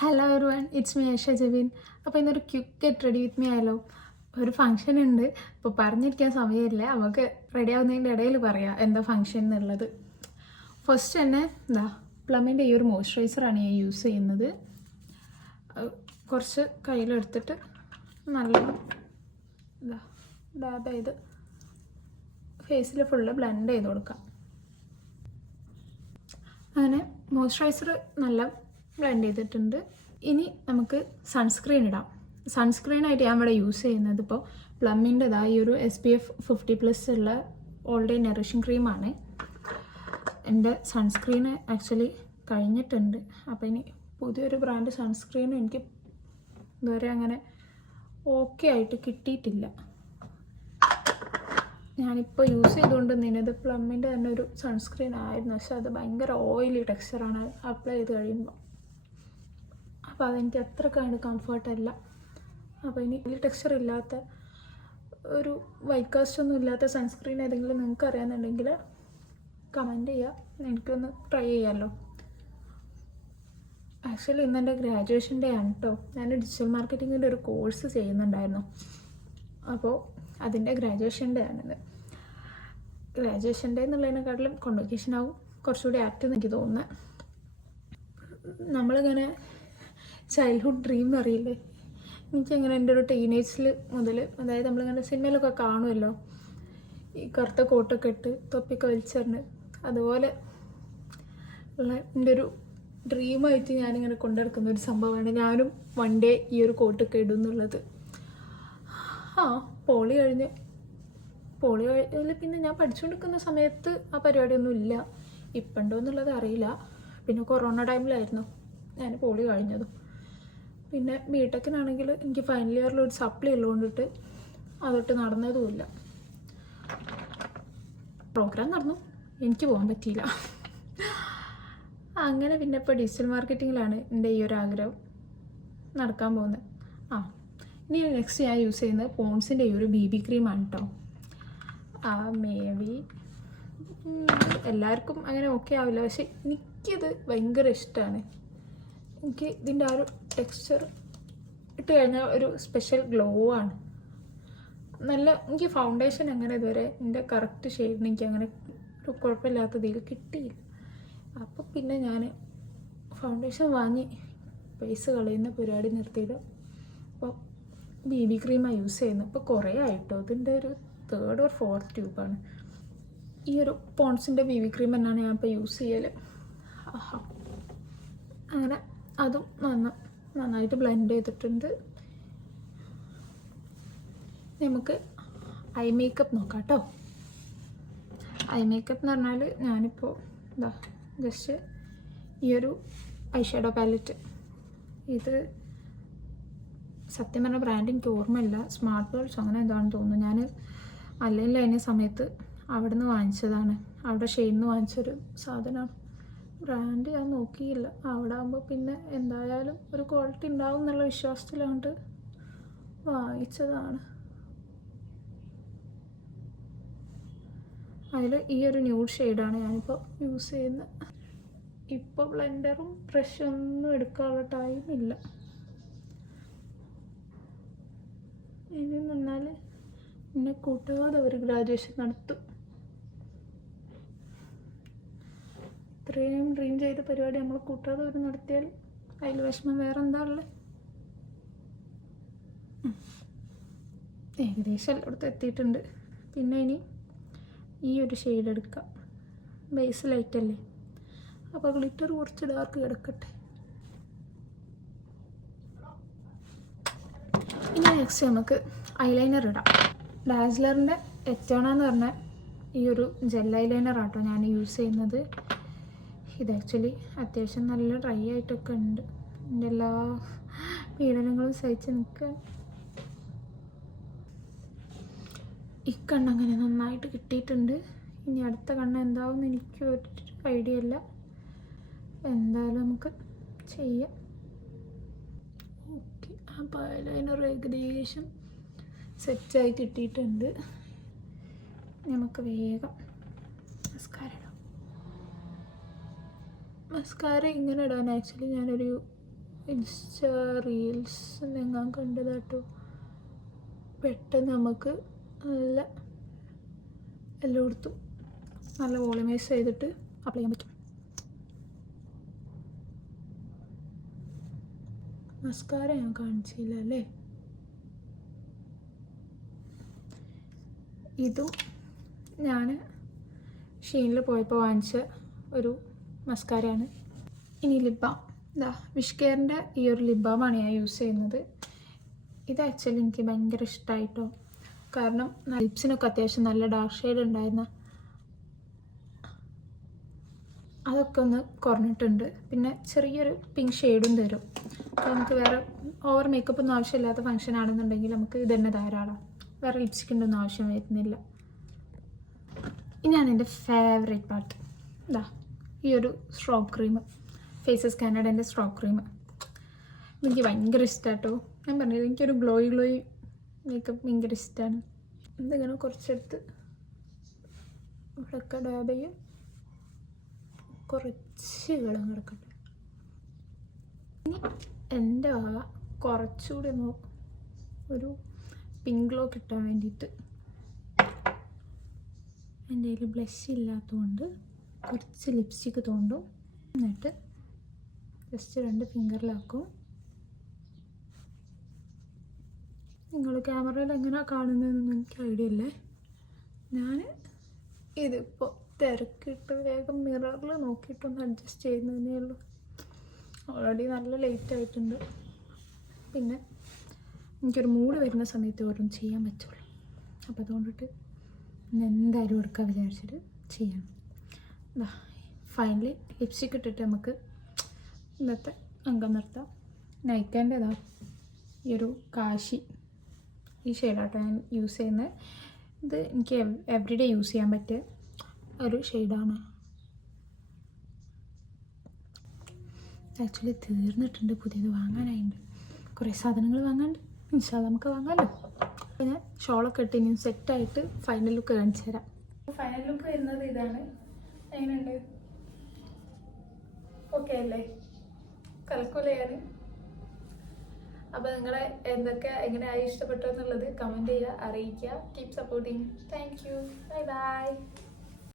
Hello everyone, it's me Ayisha Jabeen. അപ്പോൾ ഇന്നൊരു quick get ready with me ആയാലോ? ഒരു ഫംഗ്ഷൻ ഉണ്ട്. ഇപ്പോൾ പറഞ്ഞിരിക്കാൻ സമയമില്ല, നമുക്ക് റെഡി ആവുന്നതിൻ്റെ ഇടയിൽ പറയാം എന്താ ഫംഗ്ഷൻ എന്നുള്ളത്. ഫസ്റ്റ് തന്നെ പ്ലമ്മിൻ്റെ ഈ ഒരു മോയ്സ്ചറൈസറാണ് ഞാൻ യൂസ് ചെയ്യുന്നത്. കുറച്ച് കയ്യിലെടുത്തിട്ട് നല്ലോണം ഡാബ് ചെയ്ത് ഫേസിൽ ഫുള്ള് ബ്ലെൻഡ് ചെയ്ത് കൊടുക്കാം. അങ്ങനെ മോയ്സ്ചറൈസർ നല്ല ബ്ലെൻഡ് ചെയ്തിട്ടുണ്ട്. ഇനി നമുക്ക് സൺസ്ക്രീൻ ഇടാം. സൺസ്ക്രീനായിട്ട് ഞാൻ ഇവിടെ യൂസ് ചെയ്യുന്നത് ഇപ്പോൾ പ്ലമ്മിൻ്റെതായ ഈ ഒരു SPF 50+ ഉള്ള ഓൾ ഡേ നറിഷിങ് ക്രീമാണ്. എൻ്റെ സൺസ്ക്രീന് ആക്ച്വലി കഴിഞ്ഞിട്ടുണ്ട്. അപ്പോൾ ഇനി പുതിയൊരു ബ്രാൻഡ് സൺസ്ക്രീനും എനിക്ക് ഇതുവരെ അങ്ങനെ ഓക്കെ ആയിട്ട് കിട്ടിയിട്ടില്ല. ഞാനിപ്പോൾ യൂസ് ചെയ്തുകൊണ്ടിരുന്നത് പ്ലമ്മിൻ്റെ തന്നെ ഒരു സൺസ്ക്രീൻ ആയിരുന്നു, പക്ഷെ അത് ഭയങ്കര ഓയിലി ടെക്സ്ചറാണ് അപ്ലൈ ചെയ്ത് കഴിയുമ്പോൾ. അപ്പോൾ അതെനിക്ക് അത്ര കംഫർട്ടല്ല. അപ്പോൾ ഇനി വലിയ ടെക്സ്ചർ ഇല്ലാത്ത ഒരു വൈറ്റ് കാസ്റ്റ് ഒന്നും ഇല്ലാത്ത സൺസ്ക്രീൻ ഏതെങ്കിലും നിങ്ങൾക്ക് അറിയാമെന്നുണ്ടെങ്കിൽ കമൻറ്റ് ചെയ്യുക, എനിക്കൊന്ന് ട്രൈ ചെയ്യാമല്ലോ. ആക്ച്വലി ഇന്ന് എൻ്റെ ഗ്രാജുവേഷൻ ഡേ ആണ് കേട്ടോ. ഞാൻ ഡിജിറ്റൽ മാർക്കറ്റിങ്ങിൻ്റെ ഒരു കോഴ്സ് ചെയ്യുന്നുണ്ടായിരുന്നു. അപ്പോൾ അതിൻ്റെ ഗ്രാജുവേഷൻ ഡേ ആണിത്. ഗ്രാജുവേഷൻ ഡേ എന്നുള്ളതിനെക്കാട്ടിലും കോൺവൊക്കേഷൻ ആവും കുറച്ചുകൂടി ആപ്റ്റ് എന്ന് എനിക്ക് തോന്നുന്നത്. നമ്മളിങ്ങനെ ചൈൽഡ്ഹുഡ് ഡ്രീം അറിയില്ലേ, എനിക്കങ്ങനെ എൻ്റെ ഒരു ടീനേജിൽ മുതൽ, അതായത് നമ്മളിങ്ങനെ സിനിമയിലൊക്കെ കാണുമല്ലോ, ഈ കറുത്ത കോട്ടൊക്കെ ഇട്ട് തൊപ്പിയൊക്കെ വലിച്ചെറിഞ്ഞ്, അതുപോലെ ഉള്ള എൻ്റെ ഒരു ഡ്രീമായിട്ട് ഞാനിങ്ങനെ കൊണ്ടെടുക്കുന്ന ഒരു സംഭവമാണ്. ഞാനും വൺ ഡേ ഈ ഒരു കോട്ടൊക്കെ ഇടും എന്നുള്ളത്. പോളി കഴിഞ്ഞ് പിന്നെ ഞാൻ പഠിച്ചുകൊണ്ടിരിക്കുന്ന സമയത്ത് ആ പരിപാടിയൊന്നും ഇല്ല. ഇപ്പം ഉണ്ടോ എന്നുള്ളത് അറിയില്ല. പിന്നെ കൊറോണ ടൈമിലായിരുന്നു ഞാൻ പോളി കഴിഞ്ഞതും. പിന്നെ ബിടെക്കിനാണെങ്കിൽ എനിക്ക് ഫൈനൽ ഇയറിൽ ഒരു സപ്ലി ഉള്ളതുകൊണ്ടിട്ട് അതൊട്ട് നടന്നതുമില്ല. പ്രോഗ്രാം നടന്നു, എനിക്ക് പോകാൻ പറ്റിയില്ല. അങ്ങനെ പിന്നെ ഇപ്പോൾ ഡിജിറ്റൽ മാർക്കറ്റിങ്ങിലാണ് എൻ്റെ ഈ ഒരു ആഗ്രഹം നടക്കാൻ പോകുന്നത്. ഇനി നെക്സ്റ്റ് ഞാൻ യൂസ് ചെയ്യുന്നത് പോൺസിൻ്റെ ഈ ഒരു BB ക്രീമാണ് കേട്ടോ. മേ ബി എല്ലാവർക്കും അങ്ങനെ ഓക്കെ ആവില്ല, പക്ഷെ എനിക്കിത് ഭയങ്കര ഇഷ്ടമാണ്. എനിക്ക് ഇതിൻ്റെ ആ ഒരു ടെക്സ്ചർ ഇട്ട് കഴിഞ്ഞാൽ ഒരു സ്പെഷ്യൽ ഗ്ലോ ആണ്. എനിക്ക് ഫൗണ്ടേഷൻ അങ്ങനെ ഇതുവരെ എൻ്റെ കറക്റ്റ് ഷെയ്ഡിന് എനിക്ക് അങ്ങനെ ഒരു കുഴപ്പമില്ലാത്ത ഇതിൽ കിട്ടിയില്ല. അപ്പോൾ പിന്നെ ഞാൻ ഫൗണ്ടേഷൻ വാങ്ങി പൈസ കളയുന്ന പരിപാടി നിർത്തിയിട്ട് അപ്പോൾ BB ക്രീമാണ് യൂസ് ചെയ്യുന്നത്. ഇപ്പോൾ കുറേ ആയിട്ടോ, ഇതിൻ്റെ ഒരു 3rd or 4th ട്യൂബാണ്. ഈ ഒരു പോൺസിൻ്റെ BB ക്രീം തന്നെയാണ് ഞാൻ ഇപ്പോൾ യൂസ് ചെയ്യൽ. അങ്ങനെ അതും നന്നായിട്ട് ബ്ലെൻഡ് ചെയ്തിട്ടുണ്ട്. നമുക്ക് ഐ മേക്കപ്പ് നോക്കാം കേട്ടോ. ഐ മേക്കപ്പ് എന്ന് പറഞ്ഞാൽ ഞാനിപ്പോൾ ജസ്റ്റ് ഈ ഒരു ഐ ഷാഡോ പാലറ്റ്, ഇത് സത്യം പറഞ്ഞ ബ്രാൻഡ് എനിക്ക് ഓർമ്മയില്ല, സ്മാർട്ട് വേൾഡ്സ് അങ്ങനെ എന്താണെന്ന് തോന്നുന്നു. ഞാൻ അല്ലെങ്കിൽ അതിന് സമയത്ത് അവിടെ നിന്ന് വാങ്ങിച്ചതാണ്, അവിടെ ഷെയ്ഡിൽ നിന്ന് വാങ്ങിച്ചൊരു സാധനമാണ്. ബ്രാൻഡ് ഞാൻ നോക്കിയില്ല. അവിടെ ആകുമ്പോൾ പിന്നെ എന്തായാലും ഒരു ക്വാളിറ്റി ഉണ്ടാവും എന്നുള്ള വിശ്വാസത്തിലാണ്ട് വാങ്ങിച്ചതാണ്. അതിൽ ഈ ഒരു ന്യൂഡ് ഷെയ്ഡാണ് ഞാനിപ്പോൾ യൂസ് ചെയ്യുന്നത്. ഇപ്പോൾ ബ്ലെൻഡറും ബ്രഷൊന്നും എടുക്കാനുള്ള ടൈമില്ല. ഇനി നിന്നാൽ എന്നെ കൂട്ടുകാതെ ഒരു ഗ്രാജുവേഷൻ നടത്തും. ഇത്രയും ഡ്രീം ചെയ്ത പരിപാടി നമ്മൾ കൂട്ടാതെ ഒരു നടത്തിയാൽ അതിൽ വിഷമം വേറെ എന്താ ഉള്ളത്? ഏകദേശം എല്ലായിടത്തും എത്തിയിട്ടുണ്ട്. പിന്നെ ഇനി ഈ ഒരു ഷെയ്ഡ് എടുക്കാം. ബേസ് ലൈറ്റ് അല്ലേ, അപ്പോൾ ഗ്ലിറ്റർ കുറച്ച് ഡാർക്ക് കിടക്കട്ടെ. ഇനി നെക്സ്റ്റ് നമുക്ക് ഐലൈനർ ഇടാം. ഡാസ്ലറിൻ്റെ എറ്റോണ എന്ന് പറഞ്ഞ ഈ ഒരു ജെൽ ഐലൈനർ ആട്ടോ ഞാൻ യൂസ് ചെയ്യുന്നത്. ഇത് ആക്ച്വലി അത്യാവശ്യം നല്ല ഡ്രൈ ആയിട്ടൊക്കെ ഉണ്ട്. എൻ്റെ എല്ലാ പീഡനങ്ങളും സഹിച്ച് നിൽക്കാൻ ഈ കണ്ണങ്ങനെ നന്നായിട്ട് കിട്ടിയിട്ടുണ്ട്. ഇനി അടുത്ത കണ്ണ് എന്താവും എനിക്ക് ഒരു ഐഡിയ ഇല്ല. എന്തായാലും നമുക്ക് ചെയ്യാം. ഓക്കെ, അപ്പോൾ ഐലൈനർ ഏകദേശം സെറ്റായി കിട്ടിയിട്ടുണ്ട്. നമുക്ക് വേഗം മസ്കാര ഇടാം. മസ്കാര ഇങ്ങനെ ഇടാൻ ആക്ച്വലി ഞാനൊരു ഇൻസ്റ്റ റീൽസ് ഞാൻ കണ്ടതാട്ടോ. പെട്ടെന്ന് നമുക്ക് നല്ല എല്ലായിടത്തും നല്ല വോളിമൈസ് ചെയ്തിട്ട് അപ്ലൈ ചെയ്യാൻ പറ്റും. മസ്കാര ഞാൻ കാണിച്ചില്ല അല്ലേ. ഇതും ഞാൻ ഷീനിൽ പോയപ്പോൾ വാങ്ങിച്ച ഒരു മസ്കാരയാണ്. ഇനി ലിപ് ബാം. ഇതാ വിഷ് കെയറിൻ്റെ ഈ ഒരു ലിപ് ബാമാണ് ഞാൻ യൂസ് ചെയ്യുന്നത്. ഇത് ആക്ച്വലി എനിക്ക് ഭയങ്കര ഇഷ്ടമായിട്ടോ. കാരണം ലിപ്സിനൊക്കെ അത്യാവശ്യം നല്ല ഡാർക്ക് ഷെയ്ഡ് ഉണ്ടായിരുന്ന അതൊക്കെ ഒന്ന് കുറഞ്ഞിട്ടുണ്ട്. പിന്നെ ചെറിയൊരു പിങ്ക് ഷെയ്ഡും തരും. അപ്പോൾ നമുക്ക് വേറെ ഓവർ മേക്കപ്പ് ഒന്നും ആവശ്യമില്ലാത്ത ഫംഗ്ഷൻ ആണെന്നുണ്ടെങ്കിൽ നമുക്ക് ഇത് തന്നെ ധാരാളം. വേറെ ലിപ്സ്റ്റിക്കിൻ്റെ ഒന്നും ആവശ്യം വരുന്നില്ല. ഇനിയാണ് എൻ്റെ ഫേവറേറ്റ് പാർട്ട്. ഇതാ ഈ ഒരു സ്ട്രോക്ക് ക്രീം, ഫേസസ് കാനഡൻ്റെ സ്ട്രോക്ക് ക്രീം. എനിക്ക് ഭയങ്കര ഇഷ്ടമാട്ടോ. ഞാൻ പറഞ്ഞത് എനിക്കൊരു ഗ്ലോയി മേക്കപ്പ് ഭയങ്കര ഇഷ്ടമാണ്. ഇതിങ്ങനെ കുറച്ചെടുത്ത് ഇവിടെയൊക്കെ ഡാബ് ചെയ്യും. കുറച്ച് വെള്ളം കിടക്കട്ടെ. ഇനി എൻ്റെ വക കുറച്ചുകൂടി ഒന്ന് ഒരു പിങ്ക് ഗ്ലോ കിട്ടാൻ വേണ്ടിയിട്ട് എൻ്റെ കയ്യിൽ ബ്ലഷ് ഇല്ലാത്തതുകൊണ്ട് കുറച്ച് ലിപ്സ്റ്റിക്ക് തോണ്ടും. എന്നിട്ട് ജസ്റ്റ് 2 ഫിംഗറിലാക്കും. നിങ്ങൾ ക്യാമറയിൽ എങ്ങനെയാണ് കാണുന്നതെന്നൊന്നും എനിക്ക് ഐഡിയ ഇല്ലേ. ഞാൻ ഇതിപ്പോൾ തിരക്കിട്ട് വേഗം മിററിൽ നോക്കിയിട്ടൊന്ന് അഡ്ജസ്റ്റ് ചെയ്യുന്നതേ ഉള്ളൂ. ഓൾറെഡി നല്ല ലേറ്റ് ആയിട്ടുണ്ട്. പിന്നെ എനിക്കൊരു മൂഡ് വരുന്ന സമയത്ത് ഓരോന്ന് ചെയ്യാൻ പറ്റുള്ളൂ. അപ്പോൾ അതുകൊണ്ടിട്ട് ഇന്ന് എന്തായാലും എടുക്കാൻ വിചാരിച്ചിട്ട് ചെയ്യണം. ഫൈനലി ലിപ്സ്റ്റിക്ക് ഇട്ടിട്ട് നമുക്ക് ഇന്നത്തെ അംഗം നിർത്താം. നൈക്കേണ്ടതാ ഈ ഒരു കാശി, ഈ ഷെയ്ഡാട്ടോ ഞാൻ യൂസ് ചെയ്യുന്നത്. ഇത് എനിക്ക് എവറിഡേ യൂസ് ചെയ്യാൻ പറ്റിയ ഒരു ഷെയ്ഡാണ്. ആക്ച്വലി തീർന്നിട്ടുണ്ട്, പുതിയത് വാങ്ങാനായിട്ടുണ്ട്. കുറേ സാധനങ്ങൾ വാങ്ങാണ്ട്. ഇൻഷാല്ലാ നമുക്ക് വാങ്ങാമല്ലോ. അപ്പോൾ ഞാൻ ഷോളൊക്കെ ഇട്ട് ഇനി സെറ്റായിട്ട് ഫൈനൽ ലുക്ക് കാണിച്ചു തരാം. ഫൈനൽ ലുക്ക് വരുന്നത് ഇതാണ്. എങ്ങനെയുണ്ട്? ഓക്കെ അല്ലേ? കലക്കൂലയാണ്. അപ്പോൾ നിങ്ങളെ എങ്ങനെയായി ഇഷ്ടപ്പെട്ടു എന്നുള്ളത് കമൻറ്റ് ചെയ്യുക, അറിയിക്കുക. Keep supporting. Thank you. Bye bye.